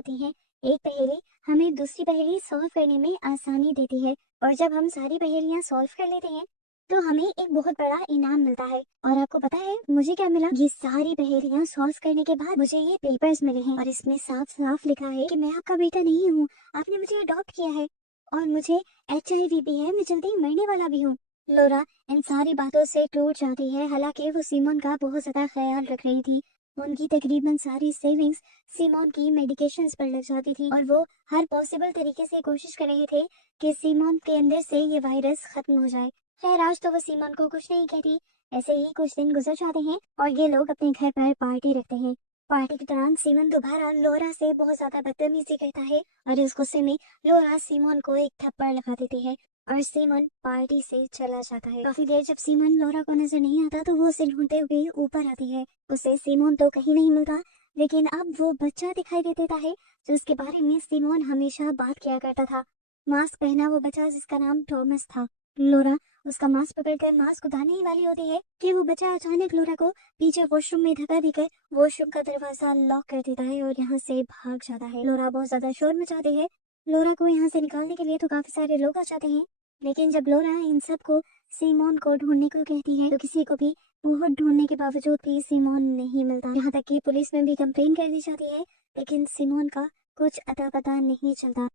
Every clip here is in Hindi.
होती है। एक पहेली हमें दूसरी पहेली सॉल्व करने में आसानी देती है, और जब हम सारी पहेलियां सॉल्व कर लेते हैं तो हमें एक बहुत बड़ा इनाम मिलता है। और आपको पता है मुझे क्या मिला? ये सारी पहेलियां सॉल्व करने के बाद मुझे ये पेपर्स मिले हैं, और इसमें साफ साफ लिखा है कि मैं आपका बेटा नहीं हूँ, आपने मुझे अडॉप्ट किया है, और मुझे HIV भी है, मैं जल्दी मरने वाला भी हूँ। लोरा इन सारी बातों से टूट जाती है। हालांकि वो सीमोन का बहुत ज्यादा ख्याल रख रही थी। उनकी तकरीबन सारी सेविंग्स सीमोन की मेडिकेशंस पर लग जाती थी, और वो हर पॉसिबल तरीके से कोशिश कर रहे थे कि सीमोन के अंदर से ये वायरस खत्म हो जाए। खैर आज तो वो सीमोन को कुछ नहीं कहती। ऐसे ही कुछ दिन गुजर जाते हैं और ये लोग अपने घर पर पार्टी रखते हैं। पार्टी के दौरान सीमोन दोबारा लोरा से बहुत ज्यादा बदतमीजी करता है, और इस गुस्से में लोरा सीमोन को एक थप्पड़ लगा देती है, और सीमन पार्टी से चला जाता है। काफी देर जब सीमन लोरा को नजर नहीं आता तो वो उसे ढूंढते हुए ऊपर आती है। उसे सीमोन तो कहीं नहीं मिलता, लेकिन अब वो बच्चा दिखाई दे देता है जिसके बारे में सीमोन हमेशा बात किया करता था। मास्क पहना वो बच्चा जिसका नाम थॉमस था। लोरा उसका मास्क पकड़कर मास्क उतारने ही वाली होती है कि वो बच्चा अचानक लोरा को पीछे वॉशरूम में धक्का देकर वॉशरूम का दरवाजा लॉक कर देता है और यहाँ से भाग जाता है। लोरा बहुत ज्यादा शोर मचाती है। लोरा को यहाँ से निकालने के लिए तो काफी सारे लोग आ जाते हैं, लेकिन जब लोरा इन सब को सीमोन को ढूंढने को कहती है तो किसी को भी बहुत ढूंढने के बावजूद भी सीमोन नहीं मिलता। यहाँ तक कि पुलिस में भी कंप्लेन कर दी जाती है, लेकिन सीमोन का कुछ अता पता नहीं चलता।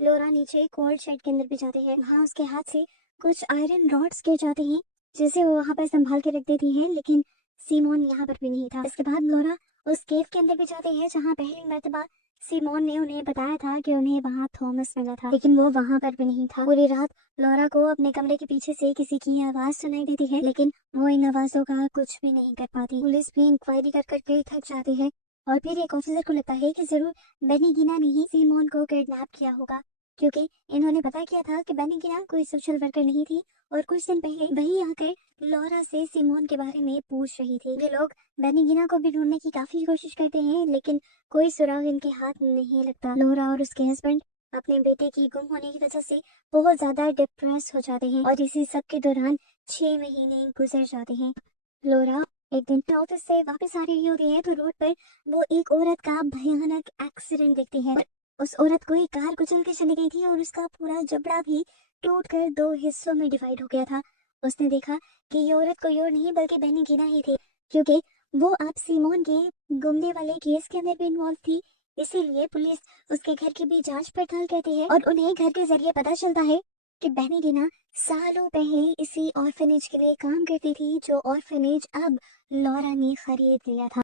लोरा नीचे कोल्ड शेड के अंदर भी जाती है। वहाँ उसके हाथ से कुछ आयरन रॉड्स गिर जाते हैं, जिसे वो वहाँ पर संभाल के रख देती है, लेकिन सीमोन यहाँ पर भी नहीं था। इसके बाद लोरा उस केव के अंदर भी जाती है जहाँ पहली मर्तबा सीमोन ने उन्हें बताया था कि उन्हें वहाँ थॉमस मिला था, लेकिन वो वहाँ पर भी नहीं था। पूरी रात लोरा को अपने कमरे के पीछे से किसी की आवाज सुनाई देती है, लेकिन वो इन आवाजों का कुछ भी नहीं कर पाती। पुलिस भी इंक्वायरी कर करके थक जाती है, और फिर एक ऑफिसर को लगता है कि जरूर बेनी गिना ने ही सीमोन को किडनैप किया होगा, क्योंकि इन्होंने पता किया था कि बेनी गिना कोई सोशल वर्कर नहीं थी, और कुछ दिन पहले वही आकर लॉरा से सिमोन के बारे में पूछ रही थी। वे लोग बेनी गिना को भी ढूंढने की काफी कोशिश करते हैं, लेकिन कोई सुराग इनके हाथ नहीं लगता। लोरा और उसके हस्बैंड अपने बेटे की गुम होने की वजह से बहुत ज्यादा डिप्रेस हो जाते हैं, और इसी सब के दौरान 6 महीने गुजर जाते हैं। लोरा एक दिन ऑफिस से वापस आ रही होती है तो रोड पर वो एक औरत का भयानक एक्सीडेंट देखती है। उस औरत को एक कार कुचल के चली गई थी, और उसका पूरा जबड़ा भी टूट कर 2 हिस्सों में डिवाइड हो गया था। उसने देखा कि ये औरत कोई और नहीं बल्कि बेनी गिना ही थी, क्योंकि वो अब सीमोन के गुमने वाले केस के अंदर भी इन्वॉल्व थी। इसीलिए पुलिस उसके घर की भी जांच पड़ताल करती है, और उन्हें घर के जरिए पता चलता है कि बेनी गिना सालों पहले इसी ऑर्फनेज के लिए काम करती थी, जो ऑर्फनेज अब लॉरा ने खरीद लिया था।